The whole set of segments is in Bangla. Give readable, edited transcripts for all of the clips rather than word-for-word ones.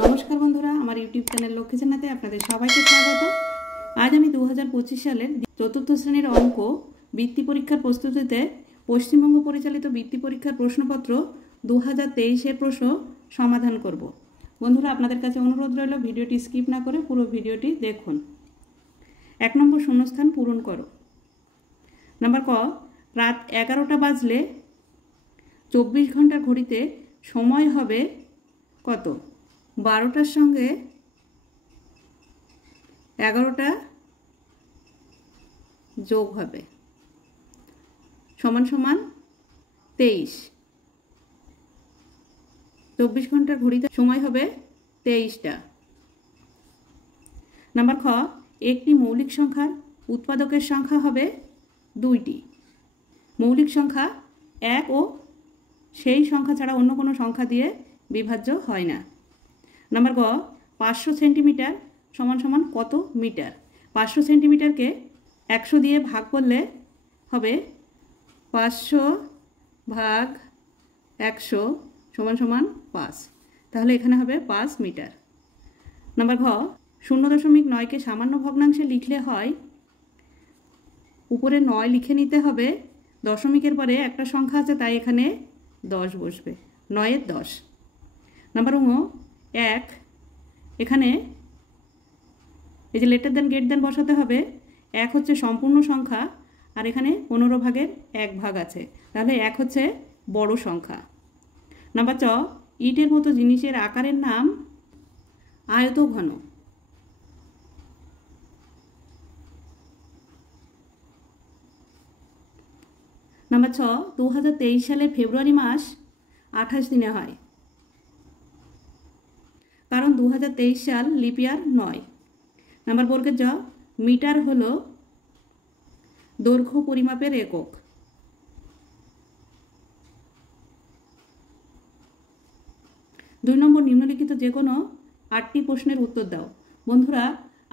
নমস্কার বন্ধুরা, আমার ইউটিউব চ্যানেল লক্ষ্মী জানাতে আপনাদের সবাইকে স্বাগত। আজ আমি 2025 সালের চতুর্থ শ্রেণীর অঙ্ক বৃত্তি পরীক্ষার প্রস্তুতিতে পশ্চিমবঙ্গ পরিচালিত বৃত্তি পরীক্ষার প্রশ্নপত্র 2023-এর প্রশ্ন সমাধান করব। বন্ধুরা, আপনাদের কাছে অনুরোধ রইল ভিডিওটি স্কিপ না করে পুরো ভিডিওটি দেখুন। 1 নম্বর শূন্যস্থান পূরণ করো। নাম্বার ক, রাত 11টা বাজলে 24 ঘন্টার ঘড়িতে সময় হবে কত? 12টার সঙ্গে 11টা যোগ হবে সমান সমান 23। 24 ঘন্টার ঘড়িতে সময় হবে 23টা। নাম্বার খ, একটি মৌলিক সংখ্যার উৎপাদকের সংখ্যা হবে 2টি। মৌলিক সংখ্যা 1 ও সেই সংখ্যা ছাড়া অন্য কোনো সংখ্যা দিয়ে বিভাজ্য হয় না। নাম্বার গ, 500 সেন্টিমিটার সমান সমান কত মিটার? 500 সেন্টিমিটারকে 100 দিয়ে ভাগ করলে হবে 500 ভাগ 100 সমান সমান 5, তাহলে এখানে হবে 5 মিটার। নাম্বার ঘ, 0.9কে সামান্য ভগ্নাংশে লিখলে হয়, উপরে 9 লিখে নিতে হবে, দশমিকের পরে একটা সংখ্যা আছে তাই এখানে 10 বসবে, 9-এর 10। নাম্বার ঙ, 1, এখানে এই যে লেটার দেন গেট দেন বসাতে হবে। 1 হচ্ছে সম্পূর্ণ সংখ্যা আর এখানে 15 ভাগের 1 ভাগ আছে, তাহলে 1 হচ্ছে বড় সংখ্যা। নাম্বার চ, ইটের মতো জিনিসের আকারের নাম আয়তঘন। নাম্বার ছ, 2023 সালের ফেব্রুয়ারি মাস 28 দিনে হয়, কারণ 2023 সাল লিপ ইয়ার নয়। নাম্বার বর্গের জ, মিটার হলো দৈর্ঘ্য পরিমাপের একক। 2 নম্বর, নিম্নলিখিত যে কোনো 8টি প্রশ্নের উত্তর দাও। বন্ধুরা,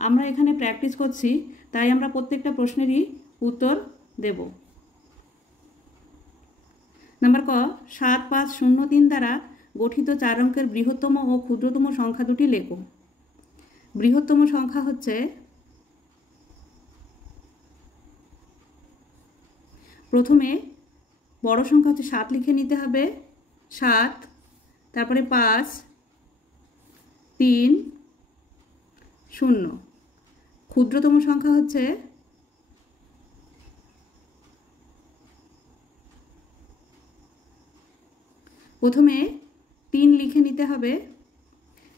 আমরা এখানে প্র্যাকটিস করছি তাই আমরা প্রত্যেকটা প্রশ্নেরই উত্তর দেব। নাম্বার ক, 7503 দ্বারা গঠিত 4 অঙ্কের বৃহত্তম ও ক্ষুদ্রতম সংখ্যা দুটি লেখো। বৃহত্তম সংখ্যা হচ্ছে, প্রথমে বড় সংখ্যা হচ্ছে 7 লিখে নিতে হবে, 7, তারপরে 5, 3, 0। ক্ষুদ্রতম সংখ্যা হচ্ছে প্রথমে 3 লিখে নিতে হবে,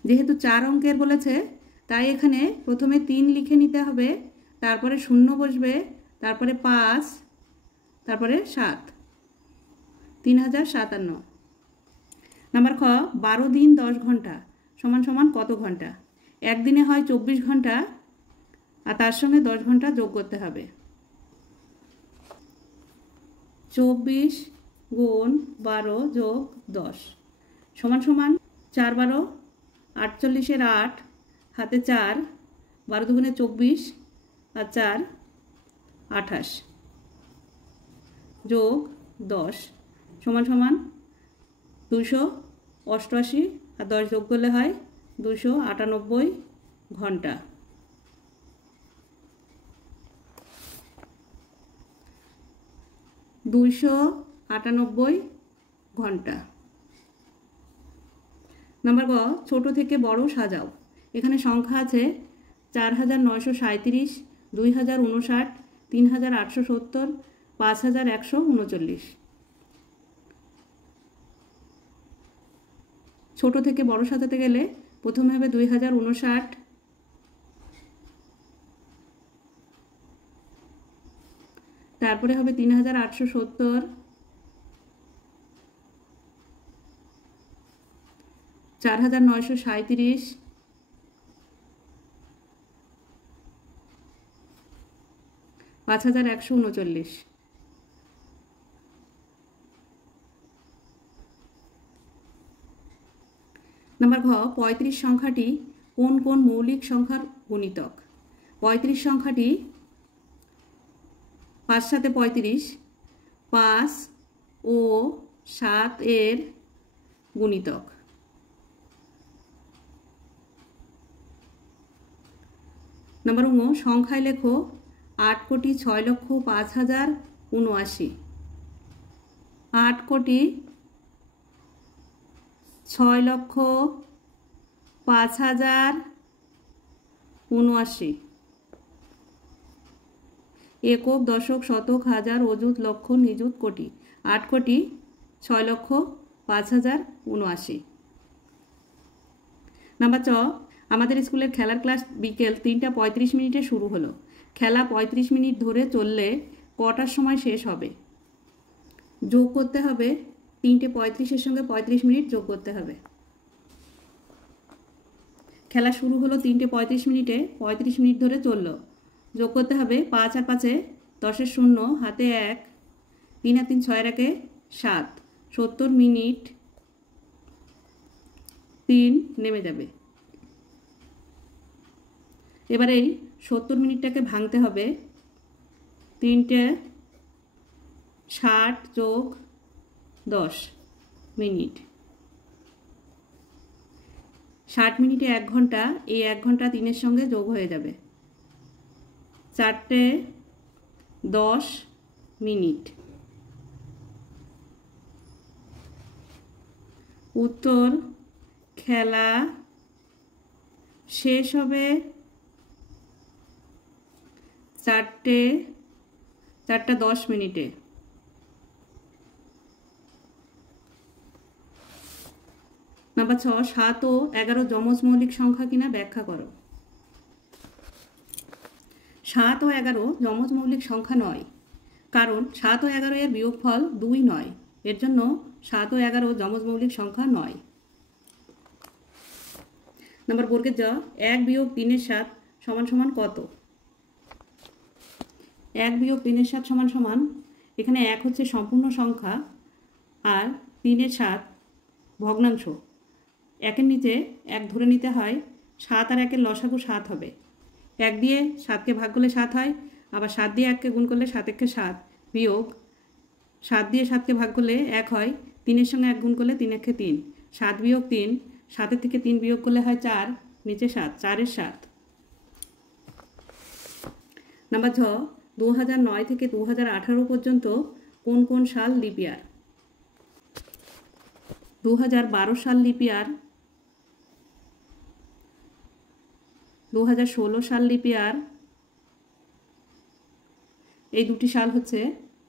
যেহেতু 4 অঙ্কের বলেছে তাই এখানে প্রথমে 3 লিখে নিতে হবে, তারপরে 0 বসবে, তারপরে 5, তারপরে 7, 3057। নাম্বার খ, 12 দিন 10 ঘন্টা সমান সমান কত ঘন্টা? একদিনে হয় 24 ঘন্টা আর তার সঙ্গে 10 ঘন্টা যোগ করতে হবে। 24 গুণ 12 যোগ 10 সমান সমান 4 12 48-এর 8, হাতে 4, 12 দুগুণে 24 আর 4 28 যোগ 10 সমান সমান 288 আর 10 যোগ করলে হয় 298 ঘন্টা। ঘন্টা। নাম্বার গ, ছোট থেকে বড় সাজাও। এখানে সংখ্যা আছে 4937, 2059, 3870, 5139। ছোট থেকে বড় সাজাতে গেলে প্রথমে হবে 2059, তারপরে হবে 3870, 4937, 5139। নাম্বার ঘ, 35 সংখ্যাটি কোন কোন মৌলিক সংখ্যার গুণিতক? 35 সংখ্যাটি 5 7 35, 5 ও 7 এর গুণিতক। নাম্বার 9, সংখ্যায় লেখো 8,06,05,079। 8,06,05,079। একক, দশক, শতক, হাজার, অযুত, লক্ষ, নিযুত, কোটি। 8,06,05,079। নাম্বার 4, আমাদের স্কুলের খেলার ক্লাস বিকেল 3:35 শুরু হলো। খেলা 35 মিনিট ধরে চললে কটার সময় শেষ হবে? যোগ করতে হবে, 3:35 সঙ্গে 35 মিনিট যোগ করতে হবে। খেলা শুরু হলো 3:35 মিনিটে, 35 মিনিট ধরে চললো। যোগ করতে হবে 5 আর 5 10 0, হাতে 1, 3 আর 3 6 আর 1 7, 70 মিনিট 3 নেমে যাবে। এবারে এই 70 মিনিটটাকে ভাঙতে হবে। 3:60 যোগ 10 মিনিট, 60 মিনিটে 1 ঘন্টা। এই 1 ঘন্টা 3-এর সঙ্গে যোগ হয়ে যাবে। 4:10 মিনিট। উত্তর, খেলা শেষ হবে 4:10 মিনিটে। নাম্বার 6, 7 ও 11 যমজ মৌলিক সংখ্যা কিনা ব্যাখ্যা করো। 7 ও 11 যমজ মৌলিক সংখ্যা নয়, কারণ 7 ও 11 এর বিয়োগফল 2 নয়। এর জন্য 7 ও 11 যমজ মৌলিক সংখ্যা নয়। নাম্বার বর্গের জ, 1 বিয়োগ 3 এর 7 সমান সমান কত? 1 বিয়োগ 3 এর 7 সমান সমান, এখানে 1 হচ্ছে সম্পূর্ণ সংখ্যা আর 3 এর 7 ভগ্নাংশ। 1-এর নিচে 1 ধরে নিতে হয়। 7 আর 1-এর লসাগু 7 হবে। 1 দিয়ে 7কে ভাগ করলে 7 হয়, আবার 7 দিয়ে 1কে গুণ করলে 7-1-কে 7, বিয়োগ 7 দিয়ে 7কে ভাগ করলে 1 হয়, 3-এর সঙ্গে 1 গুণ করলে 3-1-কে 3, 7 বিয়োগ 3, 7-এর থেকে 3 বিয়োগ করলে হয় 4, নিচে 7, 4-এর 7। নাম্বার 6, 2009 থেকে 2018 পর্যন্ত কোন কোন সাল লিপ ইয়ার? 2012 সাল লিপ ইয়ার, 2016 সাল লিপ ইয়ার। এই দুটি সাল হচ্ছে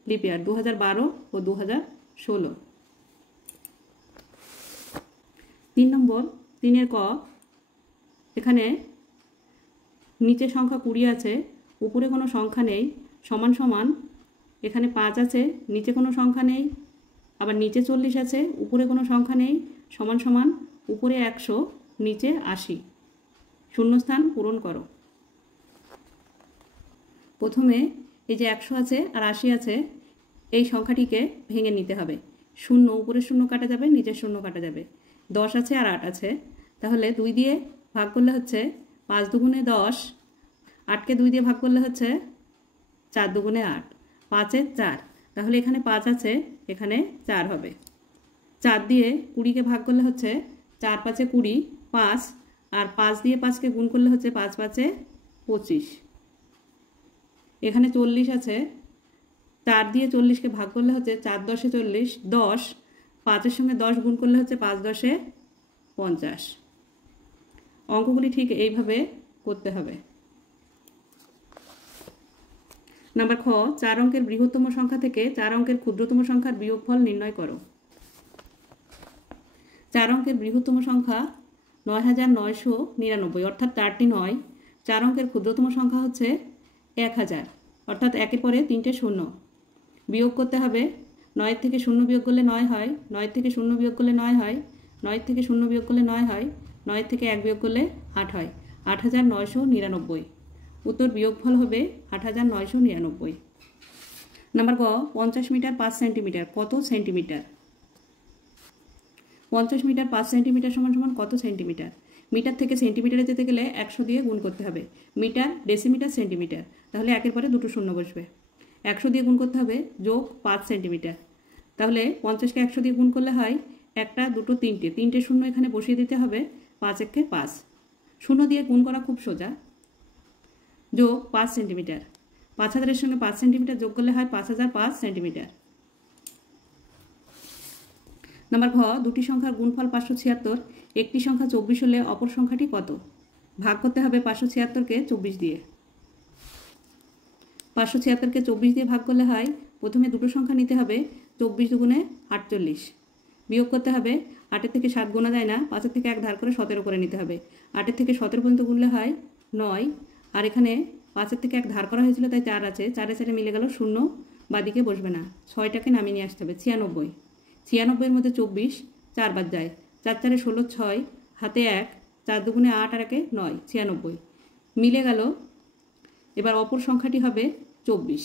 লিপ ইয়ার, 2012 ও 2016। 3 নম্বর, 3-এর ক, এখানে নিচে সংখ্যা 20 আছে, উপরে কোনো সংখ্যা নেই, সমান সমান। এখানে 5 আছে, নিচে কোনো সংখ্যা নেই, আবার নিচে 40 আছে, উপরে কোনো সংখ্যা নেই, সমান সমান। উপরে 100, নিচে 80। শূন্যস্থান পূরণ করো। প্রথমে এই যে 100 আছে আর 80 আছে, এই সংখ্যাটিকে ভেঙে নিতে হবে। 0 উপরে 0 কাটা যাবে, নিচের 0 কাটা যাবে। 10 আছে আর 8 আছে, তাহলে 2 দিয়ে ভাগ করলে হচ্ছে 5 দুগুণে 10, 8কে 2 দিয়ে ভাগ করলে হচ্ছে 4 দুগুণে 8, 5-এ 4, তাহলে এখানে 5 আছে, এখানে 4 হবে। 4 দিয়ে 20কে ভাগ করলে হচ্ছে 4 5-এ 20, 5, আর 5 দিয়ে 5কে গুণ করলে হচ্ছে 5 5-এ 25। এখানে 40 আছে, 4 দিয়ে 40কে ভাগ করলে হচ্ছে 4 10-এ 40, 10, 5-এর সঙ্গে 10 গুণ করলে হচ্ছে 5 10-এ 50। অঙ্কগুলি ঠিক এইভাবে করতে হবে। নাম্বার খ, 4 অঙ্কের বৃহত্তম সংখ্যা থেকে 4 অঙ্কের ক্ষুদ্রতম সংখ্যার বিয়োগফল নির্ণয় করো। 4 অঙ্কের বৃহত্তম সংখ্যা 9999, অর্থাৎ 4টি 9। 4 অঙ্কের ক্ষুদ্রতম সংখ্যা হচ্ছে 1000, অর্থাৎ 1-এর পরে 3টে 0। বিয়োগ করতে হবে, 9 থেকে 0 বিয়োগ করলে 9 হয়, 9 থেকে 0 বিয়োগ করলে 9 হয়, 9 থেকে 0 বিয়োগ করলে 9 হয়, 9 থেকে 1 বিয়োগ করলে 8 হয়, 8999। উত্তর বিয়োগফল হবে 8999। নাম্বার গ, 50 মিটার 5 সেন্টিমিটার কত সেন্টিমিটার? 50 মিটার 5 সেন্টিমিটার সমান সমান কত সেন্টিমিটার? মিটার থেকে সেন্টিমিটারে যেতে গেলে 100 দিয়ে গুণ করতে হবে। মিটার, ডেসিমিটার, সেন্টিমিটার, তাহলে 1-এর পরে 2টো 0 বসবে। 100 দিয়ে গুণ করতে হবে, যোগ 5 সেন্টিমিটার, তাহলে 50কে 100 দিয়ে গুণ করলে হয় 1টা 2টো 3টে, 3টে 0 এখানে বসিয়ে দিতে হবে। 5 1-এ 5, 0 দিয়ে গুণ করা খুব সোজা। যোগ 5 সেন্টিমিটার। 5000-এর সঙ্গে 5 সেন্টিমিটার যোগ করলে হয় 5005 সেন্টিমিটার। নাম্বার ঘ, দুটি সংখ্যার গুণফল 576, একটি সংখ্যা 24 হলে অপর সংখ্যাটি কত? ভাগ করতে হবে 576-কে 24 দিয়ে। 576-কে 24 দিয়ে ভাগ করলে হয়, প্রথমে দুটো সংখ্যা নিতে হবে, 24 দুগুণে 48, বিয়োগ করতে হবে, 8-এর থেকে 7 গোনা যায় না, 5-এর থেকে 1 ধার করে 17 করে নিতে হবে। 8-এর থেকে 17 পর্যন্ত গুনলে হয় 9, আর এখানে 5-এর থেকে 1 ধার করা হয়েছিল তাই 4 আছে, 4-এ মিলে গেল 0, বাদিকে বসবে না, 6টাকে নামিয়ে নিয়ে আসতে হবে। 96, 96-এর মধ্যে 24 4 বাদ যায়, 4 4 16, 6 হাতে 1, 4 দুগুণে 8 আর 1 9, 96 মিলে গেল। এবার অপর সংখ্যাটি হবে 24।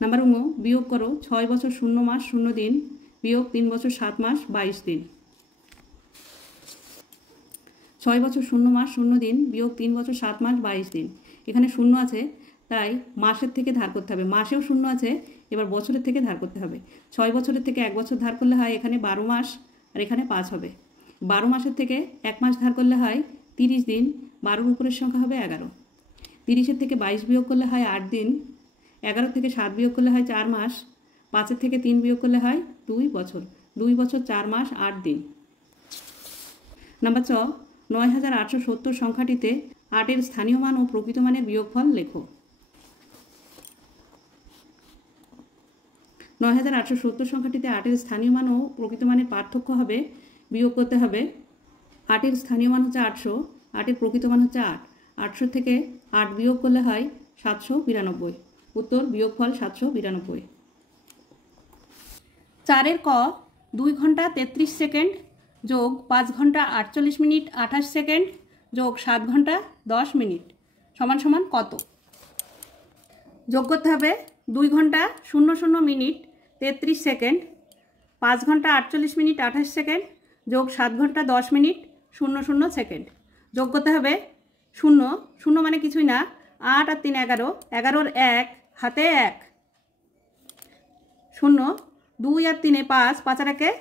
নাম্বার ঙ, বিয়োগ করো 6 বছর 0 মাস 0 দিন বিয়োগ 3 বছর 7 মাস 22 দিন। 6 বছর 0 মাস 0 দিন বিয়োগ 3 বছর 7 মাস 22 দিন। এখানে 0 আছে তাই মাসের থেকে ধার করতে হবে, মাসেও 0 আছে, এবার বছরের থেকে ধার করতে হবে। 6 বছরের থেকে 1 বছর ধার করলে হয় এখানে 12 মাস আর এখানে 5 হবে। 12 মাসের থেকে 1 মাস ধার করলে হয় 30 দিন, 12-র উপরের সংখ্যা হবে 11। 30-এর থেকে 22 বিয়োগ করলে হয় 8 দিন, 11 থেকে 7 বিয়োগ করলে হয় 4 মাস, 5-এর থেকে 3 বিয়োগ করলে হয় 2 বছর, 2 বছর 4 মাস 8 দিন। নাম্বার চ, 9870 সংখ্যাটিতে 8-এর স্থানীয় মান ও প্রকৃত মানের বিয়োগফল লেখো। 9870 সংখ্যাটিতে 8-এর স্থানীয় মান ও প্রকৃত মানের পার্থক্য হবে, বিয়োগ করতে হবে। 8-এর স্থানীয় মান হচ্ছে 800, 8-এর প্রকৃত মান হচ্ছে 8, 800 থেকে 8 বিয়োগ করলে হয় 792, উত্তর বিয়োগফল 792। 4-এর ক, 2 ঘন্টা 33 সেকেন্ড যোগ 5 ঘন্টা 48 মিনিট 28 সেকেন্ড যোগ 7 ঘন্টা 10 মিনিট সমান সমান কত? যোগ করতে হবে 2 ঘন্টা 00 মিনিট 33 সেকেন্ড, 5 ঘন্টা 48 মিনিট 28 সেকেন্ড যোগ 7 ঘন্টা 10 মিনিট 00 সেকেন্ড। যোগ করতে হবে 0, 0 মানে কিছুই না, 8 আর 3 11, 11-র 1 হাতে 1, 0, 2 আর 3 5, 5 আর 1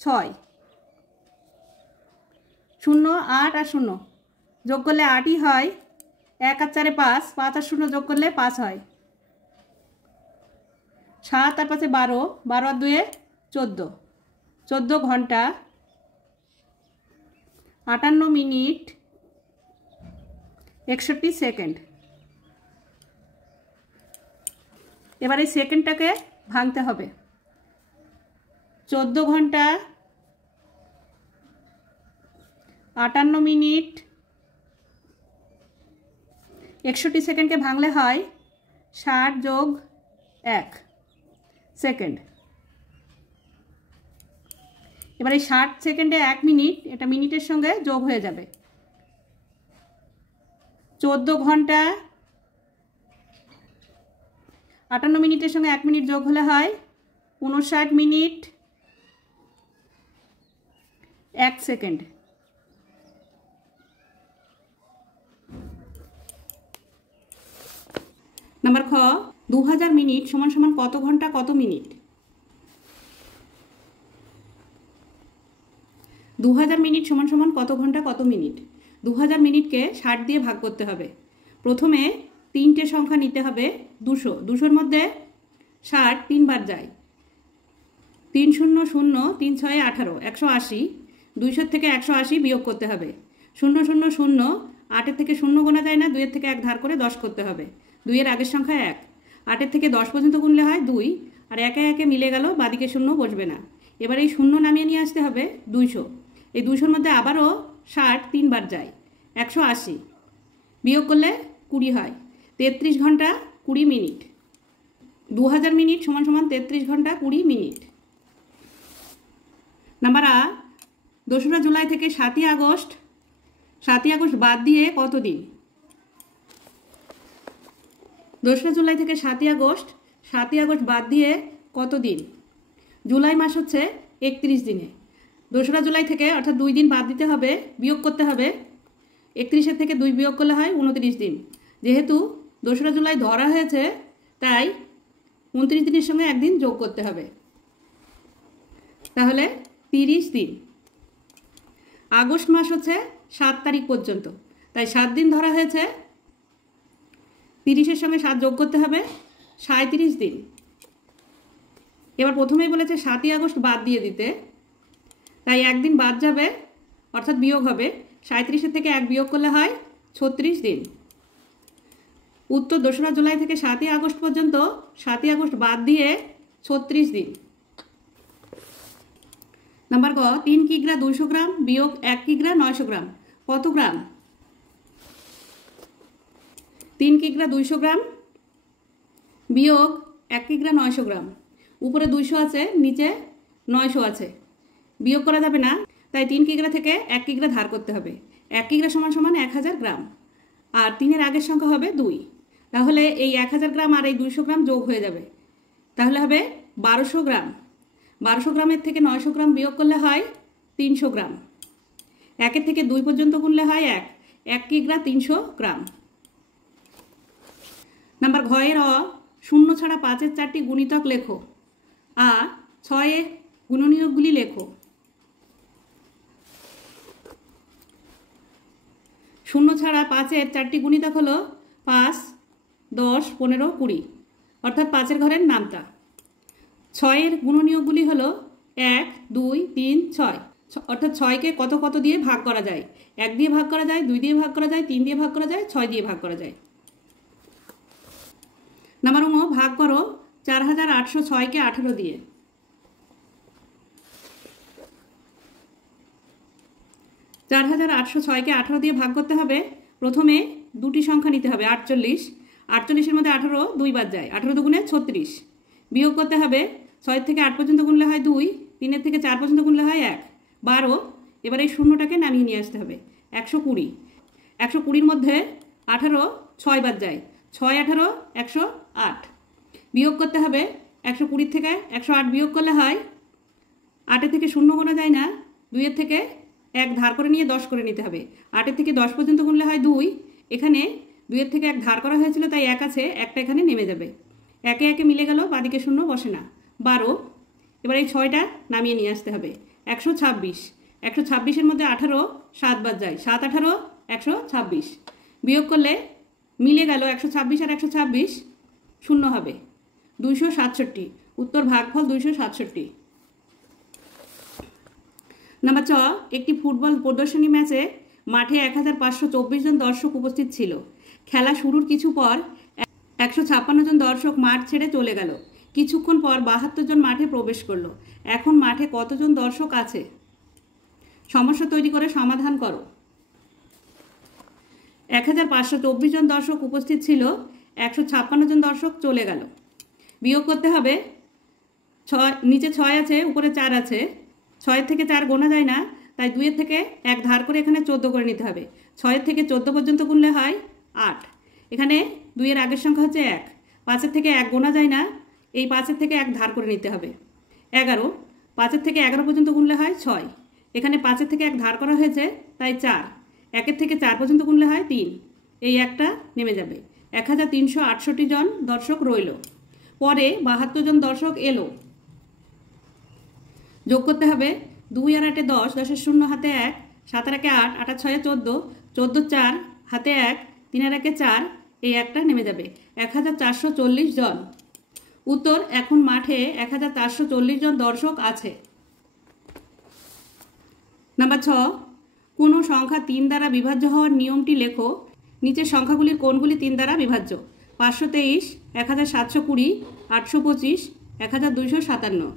6, 0 8 আর 0 যোগ করলে 8ই হয়, 1 আর 4 5, 5 আর 0 যোগ করলে 5 হয়, 7 আর 5 12, 12 আর 2 14, 14 ঘন্টা 58 মিনিট 61 সেকেন্ড। এবার এই সেকেন্ডটাকে ভাঙতে হবে, 14 ঘন্টা 58 মিনিট 61 সেকেন্ডকে ভাঙলে হয় 60 যোগ 1 সেকেন্ড। এবার এই 60 সেকেন্ডে 1 মিনিট, এটা মিনিটের সঙ্গে যোগ হয়ে যাবে। 14 ঘন্টা 58 মিনিটের সঙ্গে 1 মিনিট যোগ হলে হয় 59 মিনিট 1 সেকেন্ড। নাম্বার খ, 2000 মিনিট সমান সমান কত ঘন্টা কত মিনিট? 2000 মিনিট সমান সমান কত ঘন্টা কত মিনিট? 2000 মিনিটকে 60 দিয়ে ভাগ করতে হবে। প্রথমে 3টে সংখ্যা নিতে হবে 200, 200-র মধ্যে 60 3 বার যায়, 3 0 0 3 6 18, 180, 200 থেকে 180 বিয়োগ করতে হবে। 0 0 0, 8-এর থেকে 0 গোনা যায় না, 2-এর থেকে 1 ধার করে 10 করতে হবে, 2-এর আগের সংখ্যা 1, 8-এর থেকে 10 পর্যন্ত গুনলে হয় 2, আর 1 1 মিলে গেল, বাদিকে 0 বসবে না। এবার এই 0 নামিয়ে নিয়ে আসতে হবে 200, এই 200-র মধ্যে আবারও 60 3 বার যায়, 180, বিয়োগ করলে 20 হয়, 33 ঘন্টা 20 মিনিট। 2000 মিনিট সমান সমান 33 ঘন্টা 20 মিনিট। নাম্বার আ, 2রা জুলাই থেকে 7ই আগস্ট, 7ই আগস্ট বাদ দিয়ে কত দিন? 2রা জুলাই থেকে 7ই আগস্ট, 7ই আগস্ট বাদ দিয়ে কত দিন? জুলাই মাস হচ্ছে 31 দিনে, 2রা জুলাই থেকে অর্থাৎ 2 দিন বাদ দিতে হবে, বিয়োগ করতে হবে। 31-এর থেকে 2 বিয়োগ করলে হয় 29 দিন। যেহেতু 2রা জুলাই ধরা হয়েছে তাই 29 দিনের সঙ্গে 1 দিন যোগ করতে হবে, তাহলে 30 দিন। আগস্ট মাস হচ্ছে 7 তারিখ পর্যন্ত, তাই 7 দিন ধরা হয়েছে। 30-এর সঙ্গে 7 যোগ করতে হবে, 37 দিন। এবার প্রথমেই বলেছে 7ই আগস্ট বাদ দিয়ে দিতে, তাই একদিন বাদ যাবে, অর্থাৎ বিয়োগ হবে। 37-এর থেকে 1 বিয়োগ করলে হয় 36 দিন। উত্তর 2রা জুলাই থেকে 7ই আগস্ট পর্যন্ত 7ই আগস্ট বাদ দিয়ে 36 দিন। নাম্বার গ, 3 কিগ্রা 200 গ্রাম বিয়োগ 1 কিগ্রা 900 গ্রাম কত গ্রাম? 3 কিগ্রা 200 গ্রাম বিয়োগ 1 কিগ্রা 900 গ্রাম। উপরে 200 আছে, নিচে 900 আছে, বিয়োগ করা যাবে না, তাই 3 কিগ্রা থেকে 1 কিগ্রা ধার করতে হবে। 1 কিগ্রা সমান সমান 1000 গ্রাম, আর 3-এর আগের সংখ্যা হবে 2। তাহলে এই 1000 গ্রাম আর এই 200 গ্রাম যোগ হয়ে যাবে, তাহলে হবে 1200 গ্রাম। 1200 গ্রামের থেকে 900 গ্রাম বিয়োগ করলে হয় 300 গ্রাম। 1-এর থেকে 2 পর্যন্ত গুনলে হয় 1 কিগ্রা 300 গ্রাম। নাম্বার ঘ এর অ, 0 ছাড়া 5-এর 4টি গুণিতক লেখো। আ, 6-এর গুণনীয়কগুলি লেখো। 0 ছাড়া 5-এর 4টি গুণিতক হলো 5, 10, 15, 20, অর্থাৎ 5-এর ঘরের নামতা। 6-এর গুণনীয়কগুলি হলো 1, 2, 3, 6, অর্থাৎ 6কে কত কত দিয়ে ভাগ করা যায়? 1 দিয়ে ভাগ করা যায়, 2 দিয়ে ভাগ করা যায়, 3 দিয়ে ভাগ করা যায়, 6 দিয়ে ভাগ করা যায়। নাম্বার ঙ, ভাগ করো 4806-কে 18 দিয়ে। 4806-কে 18 দিয়ে ভাগ করতে হবে। প্রথমে দুটি সংখ্যা নিতে হবে, 48। 48-এর মধ্যে 18 2 বাদ যায়, 18 দুগুণে 36। বিয়োগ করতে হবে, 6 থেকে 8 পর্যন্ত গুনলে হয় 2, 3-এর থেকে 4 পর্যন্ত গুনলে হয় 1, 12। এবার এই শূন্যটাকে নামিয়ে নিয়ে আসতে হবে। 120। 120-র মধ্যে 18 6 বাদ যায়, 6 18 108। বিয়োগ করতে হবে, 120 থেকে 108 বিয়োগ করলে হয়, 8-এর থেকে 0 গোনা যায় না, 2-এর থেকে 1 ধার করে নিয়ে 10 করে নিতে হবে। 8-এর থেকে 10 পর্যন্ত গুনলে হয় 2, এখানে 2-এর থেকে 1 ধার করা হয়েছিল তাই 1 আছে, একটা এখানে নেমে যাবে। 1-এ 1-এ মিলে গেল, বাদিকে 0 বসে না, 12। এবার এই 6টা নামিয়ে নিয়ে আসতে হবে। 126। 126-এর মধ্যে 18 7 বাদ যায়, 7 18 126। বিয়োগ করলে মিলে গেল 126 আর 126, 0 হবে, 267। উত্তর ভাগফল 267। নাম্বার চ, একটি ফুটবল প্রদর্শনী ম্যাচে মাঠে 1524 জন দর্শক উপস্থিত ছিল। খেলা শুরুর কিছু পর 156 জন দর্শক মাঠ ছেড়ে চলে গেল। কিছুক্ষণ পর 72 জন মাঠে প্রবেশ করলো। এখন মাঠে কতজন দর্শক আছে? সমস্যা তৈরি করে সমাধান করো। 1524 জন দর্শক উপস্থিত ছিল, 156 জন দর্শক চলে গেল। বিয়োগ করতে হবে, নিচে 6 আছে, উপরে 4 আছে, 6-এর থেকে 4 গোনা যায় না, তাই 2-এর থেকে 1 ধার করে এখানে 14 করে নিতে হবে। 6-এর থেকে 14 পর্যন্ত গুনলে হয় 8। এখানে 2-এর আগের সংখ্যা হচ্ছে 1, 5-এর থেকে 1 গোনা যায় না, এই 5-এর থেকে 1 ধার করে নিতে হবে। 11, 5-এর থেকে 11 পর্যন্ত গুনলে হয় 6, এখানে 5-এর থেকে 1 ধার করা হয়েছে তাই 4, 1-এর থেকে 4 পর্যন্ত গুনলে হয় 3, এই একটা নেমে যাবে। 1368 জন দর্শক রইল। পরে 72 জন দর্শক এলো। যোগ করতে হবে, 2 আর 8-এ 10, 10-এর 0 হাতে 1, 7 আর 1-এ 8, 8 আর 6-এ 14, 14 4 হাতে 1, 3 আর 1-এ 4, এই একটা নেমে যাবে। 1440 জন। উত্তর, এখন মাঠে 1440 জন দর্শক আছে। নাম্বার 6, কোনো সংখ্যা 3 দ্বারা বিভাজ্য হওয়ার নিয়মটি লেখো। নিচের সংখ্যাগুলির কোনগুলি 3 দ্বারা বিভাজ্য? 523, 1720, 825, 1257।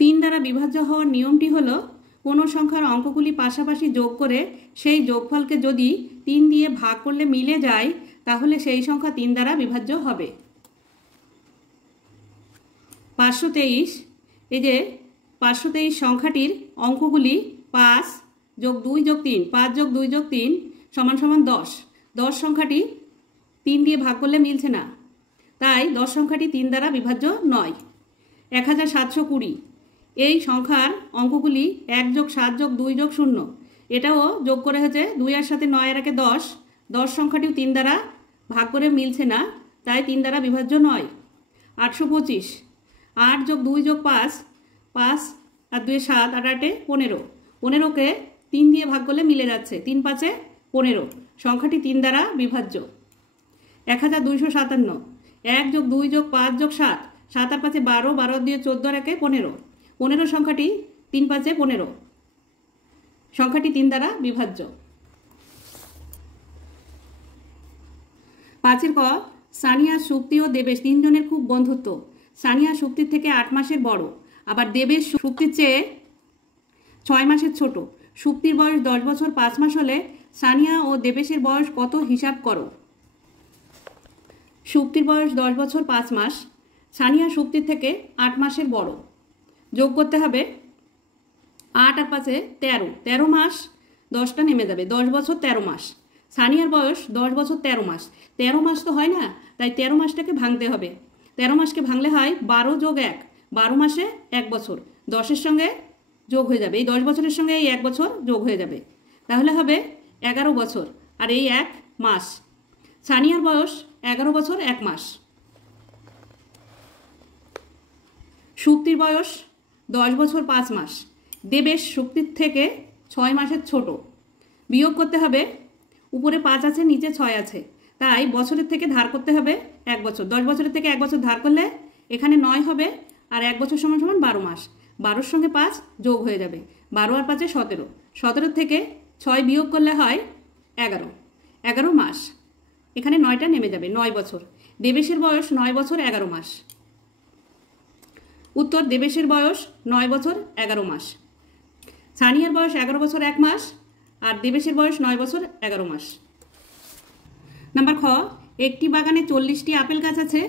3 দ্বারা বিভাজ্য হওয়ার নিয়মটি হলো, কোনো সংখ্যার অঙ্কগুলি পাশাপাশি যোগ করে সেই যোগফলকে যদি 3 দিয়ে ভাগ করলে মিলে যায় তাহলে সেই সংখ্যা 3 দ্বারা বিভাজ্য হবে। 523, এই যে 523 সংখ্যাটির অঙ্কগুলি 5 যোগ 2 যোগ 3, 5 যোগ 2 যোগ 3 সমান সমান 10। 10 সংখ্যাটি 3 দিয়ে ভাগ করলে মিলছে না, তাই 10 সংখ্যাটি 3 দ্বারা বিভাজ্য নয়। 1720, এই সংখ্যার অঙ্কগুলি 1 যোগ 7 যোগ 2 যোগ 0, এটাও যোগ করে হয়েছে 2 এর সাথে 9 আর 1-এ 10। 10 সংখ্যাটিও 3 দ্বারা ভাগ করে মিলছে না, তাই 3 দ্বারা বিভাজ্য নয়। 825, 8 যোগ 2 যোগ 5, 5 আর 2 7, 8 8-এ 15, 15কে 3 দিয়ে ভাগ করলে মিলে যাচ্ছে, 3 5 15, সংখ্যাটি 3 দ্বারা বিভাজ্য। 1257, 1 + 2 + 5 + 7, 7 আর 5 12, 12 দিয়ে 14 আর 1 15, 15 সংখ্যাটি 3 5 15, সংখ্যাটি 3 দ্বারা বিভাজ্য। 5 ক, সানিয়া, সুপ্তি ও দেবেশ 3 জনের খুব বন্ধুত্ব। সানিয়া সুপ্তির থেকে 8 মাসের বড়, আবার দেবেশ সুপ্তির চেয়ে 6 মাসের ছোট। সুপ্তির বয়স 10 বছর 5 মাস হলে সানিয়া ও দেবেশের বয়স কত হিসাব করো। সুপ্তির বয়স 10 বছর 5 মাস, সানিয়া সুপ্তির থেকে 8 মাসের বড়। যোগ করতে হবে 8 আর 5 13, 13 মাস, 10টা নেমে যাবে, 10 বছর 13 মাস। সানিয়ার বয়স 10 বছর 13 মাস, 13 মাস তো হয় না, তাই 13 মাসটাকে ভাঙতে হবে। 13 মাসকে ভাঙলে হয় 12 + 1, 12 মাসে 1 বছর, 10-এর সঙ্গে যোগ হয়ে যাবে, এই 10 বছরের সঙ্গে এই 1 বছর যোগ হয়ে যাবে, তাহলে হবে 11 বছর আর এই 1 মাস। সানিয়ার বয়স 11 বছর 1 মাস। সুপ্তির বয়স 10 বছর 5 মাস, দেবেশ সুপ্তির থেকে 6 মাসের ছোট। বিয়োগ করতে হবে, উপরে 5 আছে, নিচে 6 আছে, তাই বছরের থেকে ধার করতে হবে 1 বছর। 10 বছরের থেকে 1 বছর ধার করলে এখানে 9 হবে, আর 1 বছর সমান সমান 12 মাস। 12-র সঙ্গে 5 যোগ হয়ে যাবে, 12 আর 5 17, 17 থেকে 6 বিয়োগ করলে হয় 11, 11 মাস। এখানে 9টা নেমে যাবে, 9 বছর। দেবেশের বয়স 9 বছর 11 মাস। উত্তর, দেবেশের বয়স 9 বছর 11 মাস। সানিয়ার বয়স 11 বছর 1 মাস আর দেবেশের বয়স 9 বছর 11 মাস। নাম্বার খ, একটি বাগানে 40টি আপেল গাছ আছে,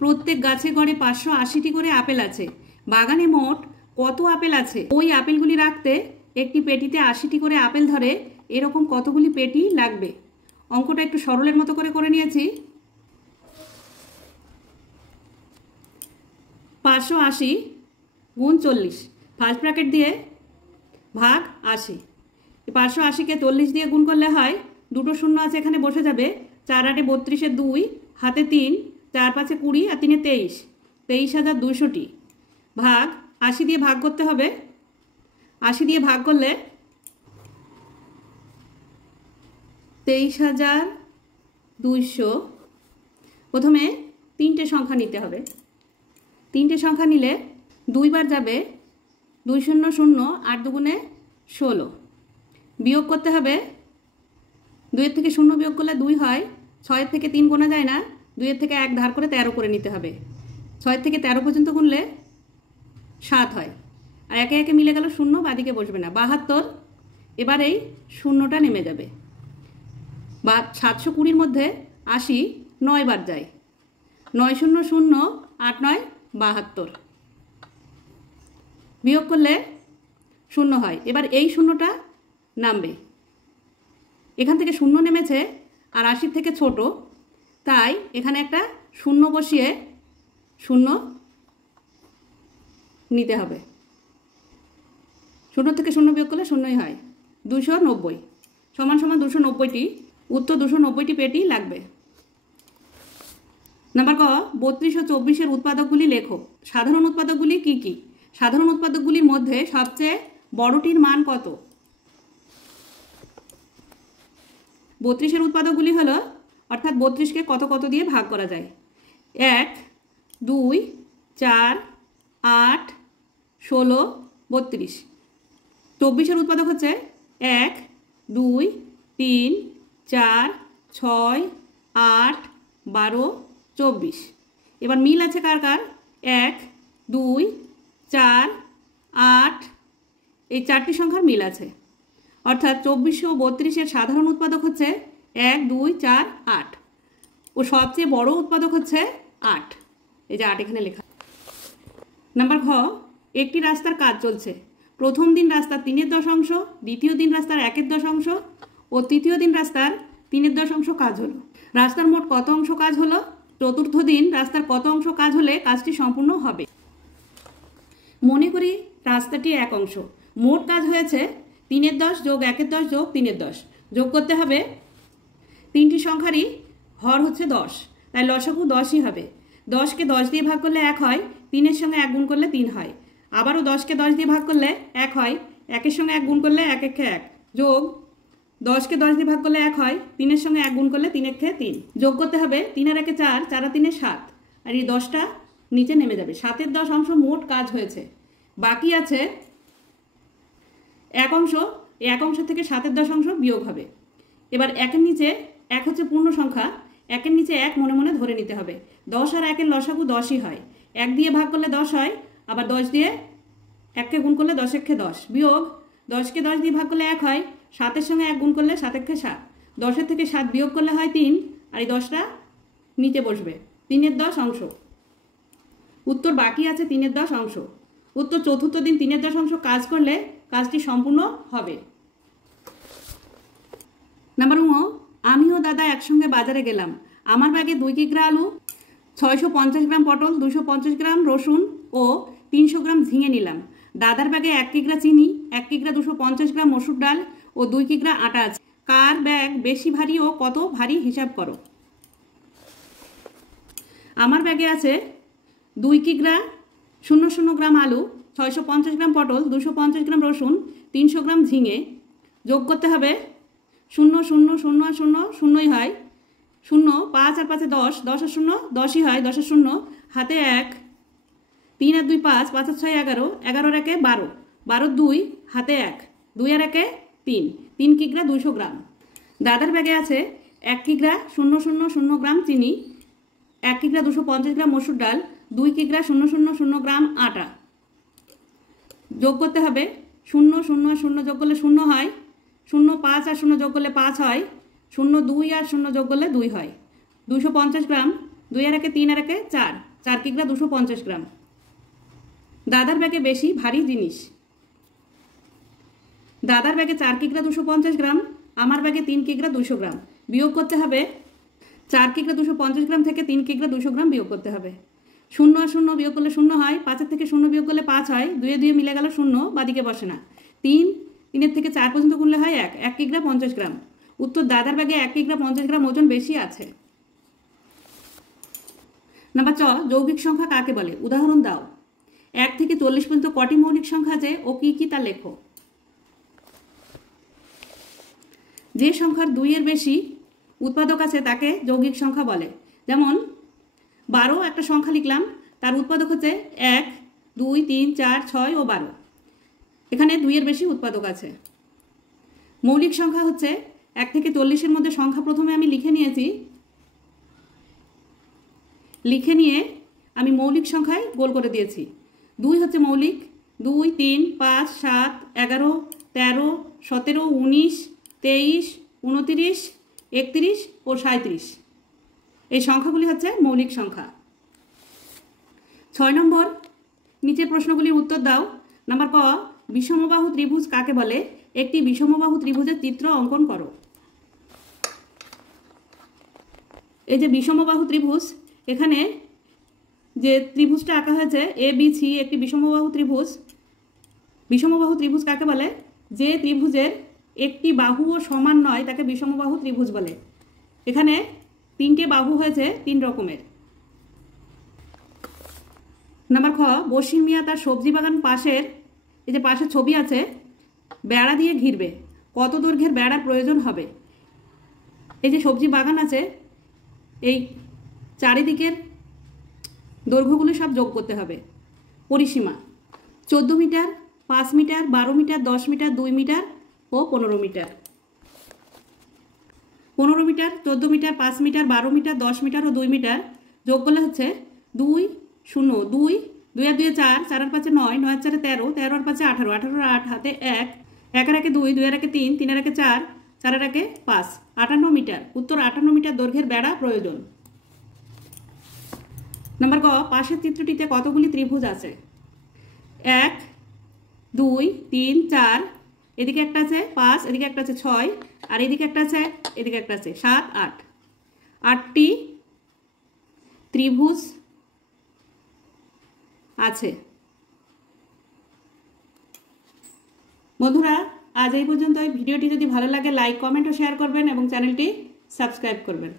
প্রত্যেক গাছে গড়ে 580টি করে আপেল আছে। বাগানে মোট কত আপেল আছে? ওই আপেলগুলি রাখতে একটি পেটিতে 80টি করে আপেল ধরে, এরকম কতগুলি পেটি লাগবে? অঙ্কটা একটু সরলের মতো করে নিয়েছি। 580 গুণ 40, ফার্স্ট ব্র্যাকেট দিয়ে ভাগ 80। 580কে 40 দিয়ে গুণ করলে হয়, দুটো শূন্য আছে এখানে বসে যাবে, 4 8 32, 2 হাতে 3, 4 5 20 আর 3 23, 23,200টি। ভাগ 80 দিয়ে ভাগ করতে হবে, 80 দিয়ে ভাগ করলে 23,200। প্রথমে 3টে সংখ্যা নিতে হবে, 3টে সংখ্যা নিলে 2 বার যাবে, 2 0 0, 8 2 16। বিয়োগ করতে হবে, 2-এর থেকে 0 বিয়োগ করলে 2 হয়, 6-এর থেকে 3 গোনা যায় না, 2-এর থেকে 1 ধার করে 13 করে নিতে হবে। 6 থেকে 13 পর্যন্ত গুনলে 7 হয়, আর একে একে মিলে গেল 0, বাদিকে বসবে না, 72। এবার এই 0টা নেমে যাবে, বা 720-র মধ্যে 80 9 বার যায়, 9 0 0, 8 9 72। বিয়োগ করলে 0 হয়। এবার এই 0টা নামবে, এখান থেকে 0 নেমেছে আর 80 থেকে ছোট, তাই এখানে একটা 0 বসিয়ে 0 নিতে হবে। 0 থেকে 0 বিয়োগ করলে 0ই হয়। 290 সমান সমান 290টি। উত্তর, 290টি পেটি লাগবে। নাম্বার ক, 32 ও 24-এর উৎপাদকগুলি লেখো। সাধারণ উৎপাদকগুলি কি কি? সাধারণ উৎপাদকগুলির মধ্যে সবচেয়ে বড়টির মান কত? 32-এর উৎপাদকগুলি হলো, অর্থাৎ 32কে কত কত দিয়ে ভাগ করা যায়। 1 2 4 8 16 32। 24-এর উৎপাদক হচ্ছে 1 2 3 4 6 8 12 24। এবার মিল আছে কার কার? 1 2 4 8, এই 4টি সংখ্যার মিল আছে, অর্থাৎ 24 ও 32-এর সাধারণ উৎপাদক হচ্ছে 1 2 4 8, ও সবচেয়ে বড় উৎপাদক হচ্ছে 8, এই যে 8 এখানে লেখা। নাম্বার ঘ, একটি রাস্তার কাজ চলছে। প্রথম দিন রাস্তার 3-এর দশাংশ, দ্বিতীয় দিন রাস্তার 1-এর দশাংশ ও তৃতীয় দিন রাস্তার 3-এর দশাংশ কাজ হলো। রাস্তার মোট কত অংশ কাজ হলো? চতুর্থ দিন রাস্তার কত অংশ কাজ হলে কাজটি সম্পূর্ণ হবে? মনে করি রাস্তাটি 1 অংশ, মোট কাজ হয়েছে 3-এর 10 যোগ 1-এর 10 যোগ 3-এর 10। যোগ করতে হবে, 3টি সংখ্যারই হর হচ্ছে 10, তাই লসাগু 10ই হবে। 10কে 10 দিয়ে ভাগ করলে 1 হয়, 3-এর সঙ্গে 1 গুণ করলে 3 হয়। আবারও 10কে 10 দিয়ে ভাগ করলে 1 হয়, 1-এর সঙ্গে 1 গুণ করলে 1 1 1, যোগ 10কে 10 দিয়ে ভাগ করলে 1 হয়, 3-এর সঙ্গে 1 গুণ করলে 3 × 3। যোগ করতে হবে 3 আর 1 4, 4 আর 3 7, আর এই 10টা নিচে নেমে যাবে। 7-এর 10 অংশ মোট কাজ হয়েছে। বাকি আছে 1 অংশ, এই 1 অংশ থেকে 7-এর 10 অংশ বিয়োগ হবে। এবার 1-এর নিচে 1 হচ্ছে পূর্ণ সংখ্যা, 1-এর নিচে 1 মনে মনে ধরে নিতে হবে। 10 আর 1-এর লসাগু 10ই হয়। 1 দিয়ে ভাগ করলে 10 হয়, আবার 10 দিয়ে 1কে গুণ করলে 10 × 10 বিয়োগ 10কে 10 দিয়ে ভাগ করলে 1 হয়, 7-এর সঙ্গে 1 গুণ করলে 7 × 7, 10-এর থেকে 7 বিয়োগ করলে হয় 3, আর এই 10টা নিচে বসবে। 3-এর 10 অংশ। উত্তর বাকি আছে 3-এর 10 অংশ। উত্তর চতুর্থ দিন 3-এর 10 অংশ কাজ করলে কাজটি সম্পূর্ণ হবে। নাম্বার 1, আমি ও দাদা একসঙ্গে বাজারে গেলাম। আমার ব্যাগে 2 কিগ্রা আলু, 650 গ্রাম পটল, 250 গ্রাম রসুন ও 300 গ্রাম ঝিঙে নিলাম। দাদার ব্যাগে 1 কিগ্রা চিনি, 1 কিগ্রা 250 গ্রাম মসুর ডাল ও 2 কিগ্রা আটা আছে। কার ব্যাগ বেশি ভারী ও কত ভারী হিসাব করো। আমার ব্যাগে আছে 2 কিগ্রা 00 গ্রাম আলু, 650 গ্রাম পটল, 250 গ্রাম রসুন, 300 গ্রাম ঝিঙে। যোগ করতে হবে 0 0 0 আর 0 0ই হয়, 0 5 আর 5 10, 10 আর 0 10ই হয়, 10 আর 0 হাতে 1, 3 আর 2 5, 5 আর 6 11, 11 আর 1 12, 12 2 হাতে 1, 2 আর 1 3, 3 কিগ্রা 200 গ্রাম। দাদার ব্যাগে আছে 1 কিগ্রা 000 গ্রাম চিনি, 1 কিগ্রা 250 গ্রাম মসুর ডাল, 2 কিগ্রা 000 গ্রাম আটা। যোগ করতে হবে 0 0 আর 0 যোগ করলে 0 হয়, 0 5 আর 0 যোগ করলে 5 হয়, 0 2 আর 0 যোগ করলে 2 হয়, 250 গ্রাম, 2 আর 1 3 আর 1 4, 4 কিগ্রা 250 গ্রাম। দাদার ব্যাগে বেশি ভারী জিনিস। দাদার ব্যাগে 4 কিগ্রা 250 গ্রাম, আমার ব্যাগে 3 কিগ্রা 200 গ্রাম। বিয়োগ করতে হবে 4 কিগ্রা 250 গ্রাম থেকে 3 কিগ্রা 200 গ্রাম বিয়োগ করতে হবে। 0 আর 0 বিয়োগ করলে 0 হয়, 5-এর থেকে 0 বিয়োগ করলে 5 হয়, 2 2 মিলে গেল 0, বাদিকে বসে না। 3-এর থেকে 4 পর্যন্ত গুনলে হয় 1, 1 কিগ্রা 50 গ্রাম। উত্তর দাদার ব্যাগে 1 কিগ্রা 50 গ্রাম ওজন বেশি আছে। নাম্বার 6, যৌগিক সংখ্যা কাকে বলে, উদাহরণ দাও। 1 থেকে 40 পর্যন্ত কটি মৌলিক সংখ্যা আছে ও কি কি তা লেখো। যে সংখ্যার 2 এর বেশি উৎপাদক আছে তাকে যৌগিক সংখ্যা বলে। যেমন 12 একটা সংখ্যা লিখলাম, তার উৎপাদক হচ্ছে 1 2 3 4 6 ও 12। এখানে 2 এর বেশি উৎপাদক আছে। মৌলিক সংখ্যা হচ্ছে 1 থেকে 40-এর মধ্যে সংখ্যা প্রথমে আমি লিখে নিয়েছি, লিখে নিয়ে আমি মৌলিক সংখ্যায় গোল করে দিয়েছি। 2 হচ্ছে মৌলিক, 2 3 5 7 11 13 17 19 23 29 31 ও 37। এই সংখ্যাগুলি হচ্ছে মৌলিক সংখ্যা। 6 নম্বর, নিচের প্রশ্নগুলির উত্তর দাও। নাম্বার ক, বিষমবাহু ত্রিভুজ কাকে বলে, একটি বিষমবাহু ত্রিভুজের চিত্র অঙ্কন করো। এই যে বিষমবাহু ত্রিভুজ, এখানে যে ত্রিভুজটা আঁকা হয়েছে ABC একটি বিষমবাহু ত্রিভুজ। বিষমবাহু ত্রিভুজ কাকে বলে, যে ত্রিভুজের একটি বাহুও সমান নয় তাকে বিষমবাহু ত্রিভুজ বলে। এখানে 3টে বাহু হয়েছে 3 রকমের। নাম্বার খ, বশির মিয়া তার সবজি বাগান পাশের, এই যে পাশের ছবি আছে, বেড়া দিয়ে ঘিরবে। কত দৈর্ঘ্যের বেড়ার প্রয়োজন হবে। এই যে সবজি বাগান আছে, এই চারিদিকের দৈর্ঘ্যগুলো সব যোগ করতে হবে। পরিসীমা 14 metre, 5 metre, 12 metre, 10 metre, 2 metre ও 15 metre. 15 metre, 14 metre, 5 metre, 12 metre, 10 metre ও 2 মিটার যোগ করলে হচ্ছে 2 0 2 2 আর 2 4, 4 আর 5 9, 9 আর 4 13, 13 আর 5 18, 18 আর 8 হাতে 1, 1 আর 1 2, 2 আর 1 3, 3 আর 1 4, 4 আর 1 5, 58 মিটার। উত্তর 58 মিটার দৈর্ঘ্যের বেড়া প্রয়োজন। নাম্বার ক, পাশের চিত্রটিতে কতগুলি ত্রিভুজ আছে। 1 2 3 4, এদিকে একটা আছে 5, এদিকে একটা আছে 6, আর এদিকে একটা আছে, এদিকে একটা আছে 7 8। 8টি ত্রিভুজ আছে। বন্ধুরা, আজ এই পর্যন্ত। ভিডিওটি যদি ভালো লাগে লাইক কমেন্ট ও শেয়ার করবেন এবং চ্যানেলটি সাবস্ক্রাইব করবেন।